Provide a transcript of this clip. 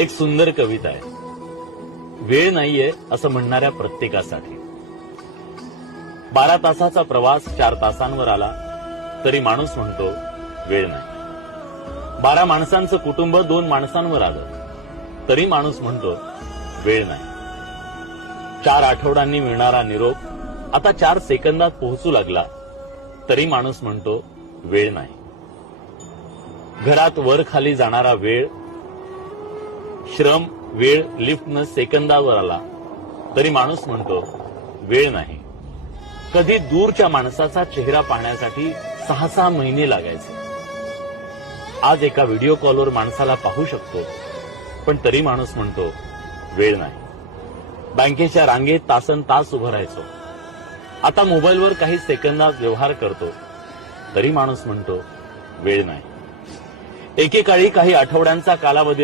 एक सुंदर कविता आहे. वेळ नाहीये असं म्हणणाऱ्या प्रत्येकासाठी. 12 तासाचा प्रवास 4 तासांवर आला तरी माणूस म्हणतो वेळ नाही. 12 माणसांचं कुटुंब 2 माणसांवर आलं तरी माणूस म्हणतो वेळ नाही. 4 आठवड्यांनी मिळणारा निरोप आता 4 सेकंदात पोहोचू लागला तरी माणूस म्हणतो वेळ नाही. घरात वर खाली जाणारा वेळ, श्रम, वेळ लिफ्टनं सेकंदावर आला तरी माणूस म्हणतो वेळ नाही. कधी दूरच्या माणसाचा चेहरा पाहण्यासाठी 6-6 महिने लागायचे. आज एका व्हिडिओ कॉलवर माणसाला पाहू शकतो पण तरी माणूस म्हणतो वेळ नाही. बँकेच्या रांगेत तासनतास उभं राहायचो. आता मोबाईलवर काही सेकंदात व्यवहार करतो तरी माणूस म्हणतो वेळ नाही. एकेकाळी काही आठवड्यांचा कालावधी